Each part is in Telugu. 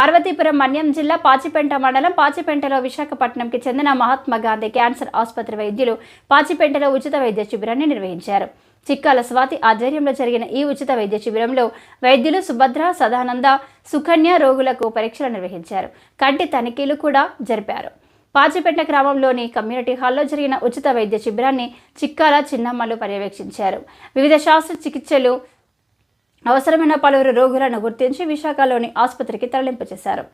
పార్వతీపురం మన్యం జిల్లా పాచిపెంట మండలం పాచిపెంటలో విశాఖపట్నంకి చెందిన మహాత్మా గాంధీ క్యాన్సర్ ఆసుపత్రి వైద్యులు పాచిపెంటలో ఉచిత వైద్య శిబిరాన్ని నిర్వహించారు. చిక్కాల స్వాతి ఆధ్వర్యంలో జరిగిన ఈ ఉచిత వైద్య శిబిరంలో వైద్యులు సుభద్ర, సదానంద, సుకన్య రోగులకు పరీక్షలు నిర్వహించారు. కంటి తనిఖీలు కూడా జరిపారు. పాచిపెంట గ్రామంలోని కమ్యూనిటీ హాల్లో జరిగిన ఉచిత వైద్య శిబిరాన్ని చిక్కాల చిన్నమ్మలు పర్యవేక్షించారు. వివిధ శస్త్రచికిత్సలు అవసరమైన పలువురు రోగులను గుర్తించి విశాఖలోని ఆసుపత్రికి తరలింపు చేశారు.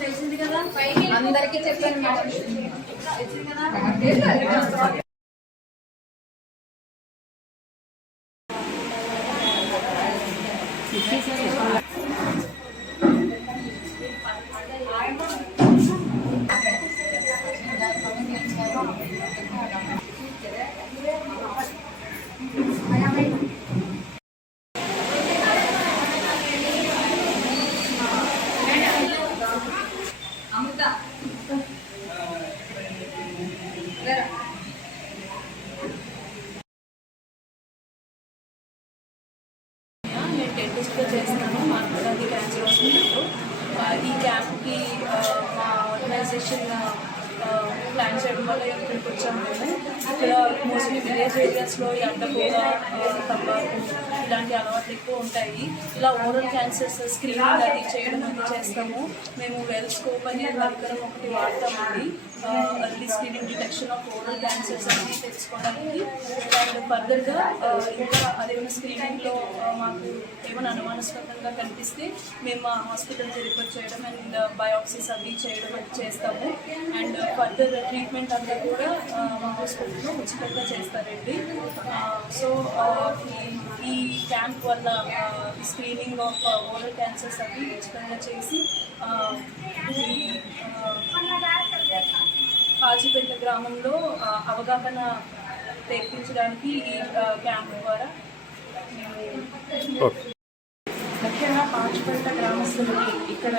తెలిసింది కదా, అందరికీ చెప్పాను మేడం. చేస్తున్నాను మహాత్మా గాంధీ క్యాన్సర్ హాస్పిటల్లో. ఈ క్యాంప్కి మా ఆర్గనైజేషన్ ప్లాన్ చేయడం వల్ల ఇక్కడికి వచ్చాము. మేము ఇక్కడ మోస్ట్లీ విలేజ్ ఏరియాస్లో ఈ అడ్డపోగ, తంబాకు ఇలాంటి అలవాట్లు ఎక్కువ ఉంటాయి. ఇలా ఓరల్ క్యాన్సర్స్ స్క్రీనింగ్ అది చేయడం అనేది చేస్తాము. మేము వెల్ స్కోప్ అనే పరికరం ఒకటి వాడతామండి. Early screening detection of oral cancers అనేది తెలుసుకోవడానికి. అండ్ ఫర్దర్గా ఇంకా అదేమైనా స్క్రీనింగ్లో మాకు ఏమైనా అనుమానాస్పదంగా కనిపిస్తే మేము మా హాస్పిటల్కి రిఫర్ చేయడం అండ్ బయాప్సీస్ అవి చేయడం అది చేస్తాము. అండ్ ఫర్దర్ ట్రీట్మెంట్ అంతా కూడా మా హాస్పిటల్లో ఉచితంగా చేస్తారండి. సో ఈ క్యాంప్ వల్ల స్క్రీనింగ్ ఆఫ్ ఓరల్ క్యాన్సర్స్ అవి ఉచితంగా చేసి పాచిపెంట గ్రామంలో అవగాహన తెప్పించడానికి ఈ క్యాంప్ ద్వారా ముఖ్యంగా పాచిపెంట గ్రామస్తులకి ఇక్కడ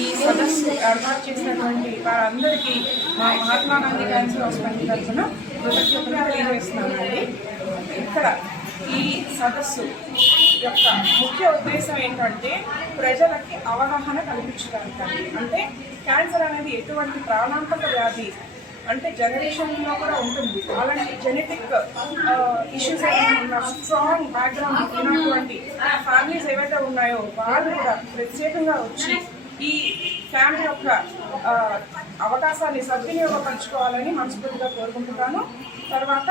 ఈ సదస్సు ఏర్పాటు చేసినటువంటి వారందరికీ మా మహాత్మా గాంధీ క్యాన్సర్ హాస్పిటల్ తరఫున కృతజ్ఞతలు తెలియజేస్తున్నామండి. ఇక్కడ ఈ సదస్సు యొక్క ముఖ్య ఉద్దేశం ఏంటంటే ప్రజలకి అవగాహన కల్పించడానికి. అంటే క్యాన్సర్ అనేది ఎటువంటి ప్రాణాంతక వ్యాధి, అంటే జనరేషన్లో కూడా ఉంటుంది. అలాంటి జెనెటిక్ ఇష్యూస్ ఏమైనా ఉన్న స్ట్రాంగ్ బ్యాక్గ్రౌండ్ ఉన్నటువంటి ఫ్యామిలీస్ ఏవైతే ఉన్నాయో వాళ్ళు కూడా ప్రత్యేకంగా వచ్చి ఈ ఫ్యామిలీ యొక్క అవకాశాన్ని సద్వినియోగపరచుకోవాలని మనస్ఫూర్తిగా కోరుకుంటున్నాను. తర్వాత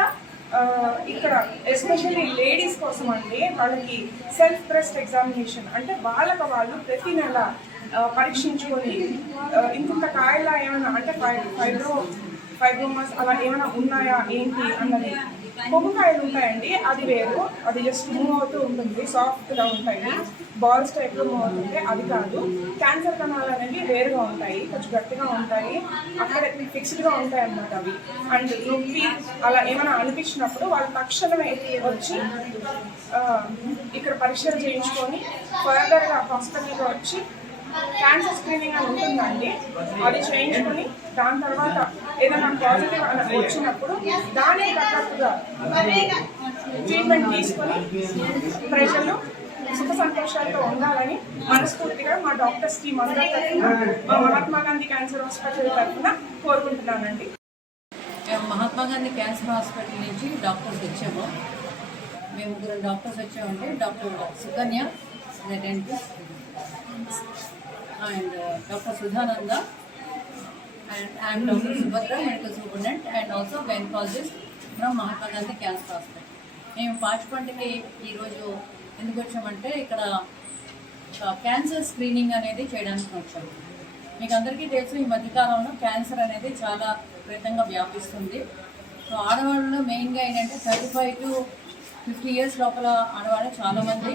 ఇక్కడ ఎస్పెషల్లీ లేడీస్ కోసం అంటే వాళ్ళకి సెల్ఫ్ బ్రెస్ట్ ఎగ్జామినేషన్, అంటే వాళ్ళకు వాళ్ళు ప్రతి నెల పరీక్షించుకొని ఇంకొక కాయలా ఏమైనా అంటే ఫైబ్రోమాస్ అలా ఏమైనా ఉన్నాయా ఏంటి అన్నది. కొమ్ముకాయలు ఉంటాయండి, అది వేరు, అది జస్ట్ మూవ్ అవుతూ ఉంటుంది, సాఫ్ట్గా ఉంటాయి, బాల్స్ టైప్లో మూవ్ అవుతుంది, అది కాదు. క్యాన్సర్ కణాలు అనేవి వేరుగా ఉంటాయి, కొంచెం గట్టిగా ఉంటాయి, అక్కడ ఫిక్స్డ్గా ఉంటాయి అన్నమాట అవి. అండ్ నొప్పి అలా ఏమైనా అనిపించినప్పుడు వాళ్ళు తక్షణమే వచ్చి ఇక్కడ పరీక్షలు చేయించుకొని ఫర్దర్గా హాస్పిటల్కి వచ్చి క్యాన్సర్ స్క్రీనింగ్ అని ఉంటుందండి, అది చేయించుకొని దాని తర్వాత ఏదైనా పాజిటివ్ అని వచ్చినప్పుడు దానికి తగ్గట్టుగా ట్రీట్మెంట్ తీసుకొని ప్రజలు సుఖ సంతోషాలతో ఉండాలని మనస్ఫూర్తిగా మా డాక్టర్స్ టీమ్ అందరి తరఫున, మా మహాత్మా గాంధీ క్యాన్సర్ హాస్పిటల్ తరఫున కోరుకుంటున్నానండి. మహాత్మా గాంధీ క్యాన్సర్ హాస్పిటల్ నుంచి డాక్టర్స్ వచ్చాము. మేము ముగ్గురు డాక్టర్స్ వచ్చామంటే doctor Sukanya dentist and Dr. Sudhananda, and I am Dr. Subhadra, medical superintendent and also gynecologist from Mahatma Gandhi Cancer Hospital. మేము పాచిపెంటకి ఈరోజు ఎందుకు వచ్చామంటే ఇక్కడ క్యాన్సర్ స్క్రీనింగ్ అనేది చేయడానికి వచ్చాము. మీకు అందరికీ తెలుసు ఈ మధ్యకాలంలో క్యాన్సర్ అనేది చాలా విపరీతంగా వ్యాపిస్తుంది. సో ఆడవాళ్ళలో మెయిన్గా ఏంటంటే 35 to 50 years లోపల ఆడవాళ్ళు చాలామంది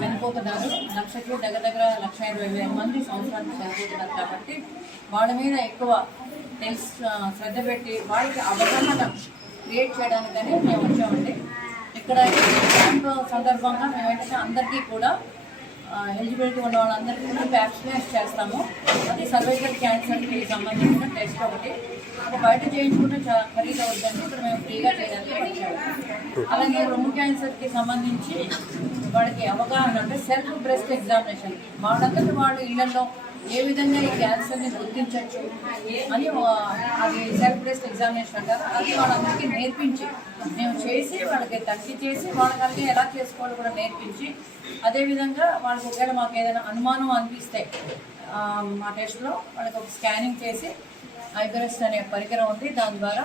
చనిపోతున్నారు. లక్షకి దగ్గర 1,20,000 మంది సంవత్సరానికి చనిపోతున్నారు. కాబట్టి వాళ్ళ మీద ఎక్కువ శ్రద్ధ పెట్టి వాళ్ళకి అవగాహన క్రియేట్ చేయడానికని మేము వచ్చామండి. ఇక్కడ క్యాంప్ సందర్భంగా మేము ఏంటంటే అందరికీ కూడా ఎలిజిబిలిటీ ఉన్న వాళ్ళందరికీ కూడా వ్యాక్సినేట్ చేస్తాము. అది సర్వైకల్ క్యాన్సర్కి సంబంధించిన టెస్ట్ ఒకటి. బయట చేయించుకుంటే చాలా ఖరీదు అవుతుందండి. ఇక్కడ మేము ఫ్రీగా చేయడానికి వచ్చాము. అలాగే రొమ్ము క్యాన్సర్కి సంబంధించి వాళ్ళకి అవగాహన అంటే సెల్ఫ్ బ్రెస్ట్ ఎగ్జామినేషన్, వాళ్ళందరికీ వాళ్ళు ఇళ్లలో ఏ విధంగా ఈ క్యాన్సర్ని గుర్తించవచ్చు అని అది సెల్ఫ్ బ్రెస్ట్ ఎగ్జామినేషన్ అంటారు. అది వాళ్ళందరికీ నేర్పించి మేము చేసి వాళ్ళకి తగ్గి చేసి వాళ్ళకి ఎలా చేసుకోవాలో కూడా నేర్పించి, అదేవిధంగా వాళ్ళకి ఒకవేళ మాకు ఏదైనా అనుమానం అనిపిస్తే మా టెస్ట్లో వాళ్ళకి ఒక స్కానింగ్ చేసి ఐబ్రెస్ట్ అనే పరికరం ఉంది. దాని ద్వారా